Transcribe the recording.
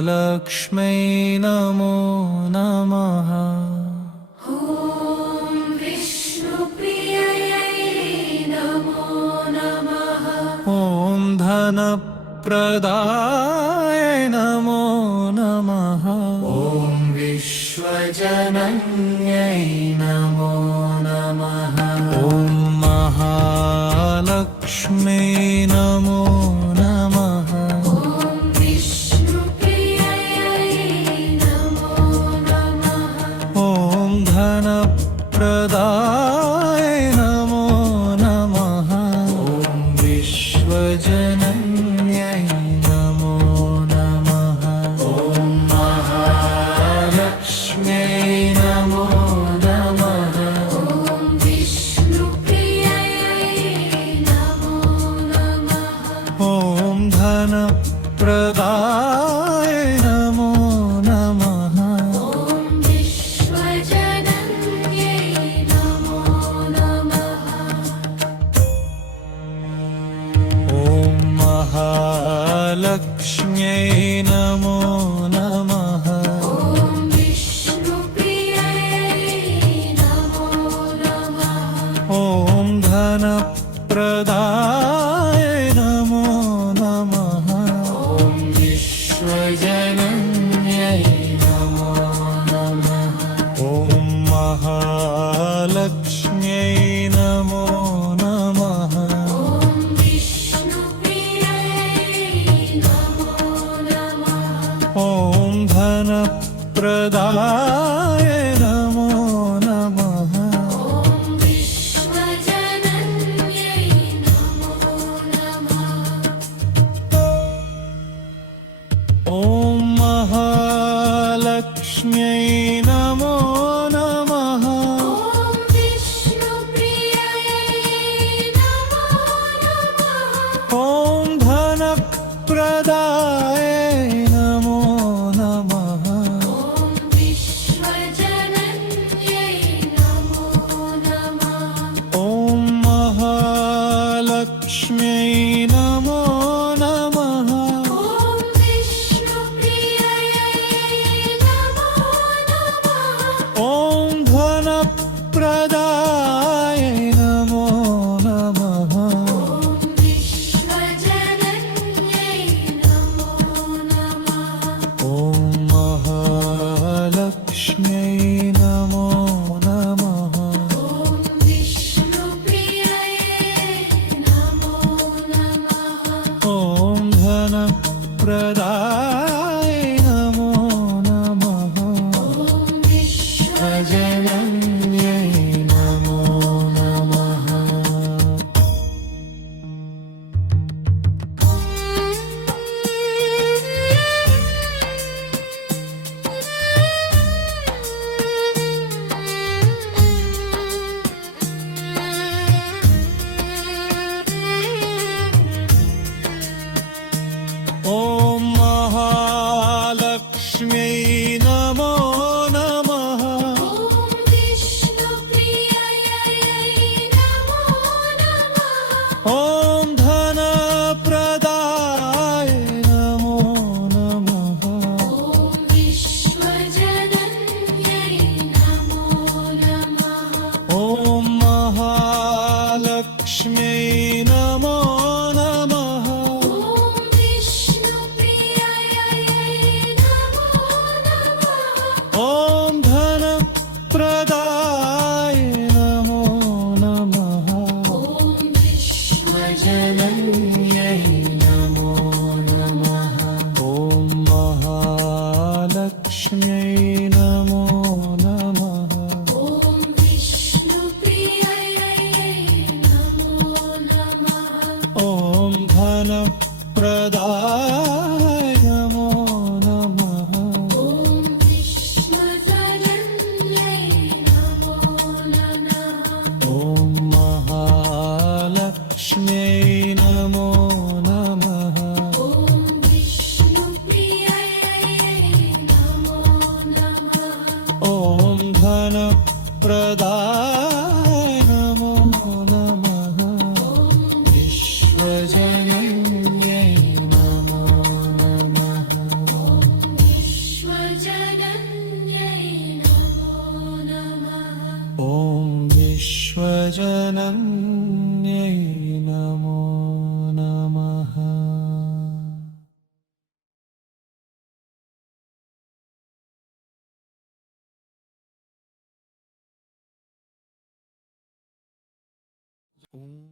महालक्ष्म्यै नमो नमः। ॐ विष्णुप्रिययै नमो नमः। ॐ धनप्रदाय नमो नमः। ॐ विश्वजनन्यै नमो नमः। ॐ महालक्ष्म्यै नमो नमः। ॐ विष्णुप्रिययै नमो नमः। ॐ धनप्रदाय नमो नमः। ॐ विश्वजनन्यै नमो नमः। ॐ महालक्ष्म्यै नमो नमः। ॐ विष्णुप्रिययै नमो नमः। ॐ धनप्रदाय नमो नमः। ॐ विश्वजनन्यै नमो नमः। ॐ महालक्ष्म्यै नमो नमः। ॐ विष्णुप्रिययै नमो नमः। ॐ धनप्रदाय नमो नमः। ॐ विश्वजनन्यै नमो नमः। ॐ महालक्ष्म्यै नमो नमः। ॐ विष्णुप्रिययै नमो नमः। ॐ धनप्रदाय नमो नमः। ॐ विश्वजनन्यै नमो नमः। ॐ महालक्ष्म्यै नमो नमः। ॐ विष्णुप्रिययै नमो नमः। ॐ धनप्रदाय नमो नमः। ॐ विश्वजनन्यै नमो नमः। ॐ महालक्ष्म्यै नमो नमः। ॐ विष्णुप्रिययै नमो नमः। ॐ धनप्रदाय नमो नमः। ॐ विश्वजनन्यै नमो नमः। ॐ महालक्ष्म्यै नमो नमः। ॐ विष्णुप्रिययै नमो नमः। ॐ धनप्रदाय नमो नमः। ॐ विश्वजनन्यै नमो नमः। ॐ महालक्ष्म्यै नमो नमः। ॐ विष्णुप्रिययै नमो नमः। ॐ धनप्रदाय नमो नमः। ॐ विश्वजनन्यै नमो नमः। ॐ महालक्ष्म्यै नमो नमः। ॐ विष्णुप्रिययै नमो नमः। ॐ धनप्रदाय नमो नमः। ॐ विश्वजनन्यै नमो नमः। ॐ महालक्ष्म्यै नमो नमः। ॐ विष्णुप्रिययै नमो नमः। ॐ धनप्रदाय नमो नमः। ॐ विश्वजनन्यै नमो नमः। ॐ महालक्ष्म्यै नमो नमः। ॐ विष्णुप्रिययै नमो नमः। ॐ धनप्रदाय नमो नमः। ॐ विश्वजनन्यै नमो नमः। ॐ विश्वजनन्यै नमो नमः ॐ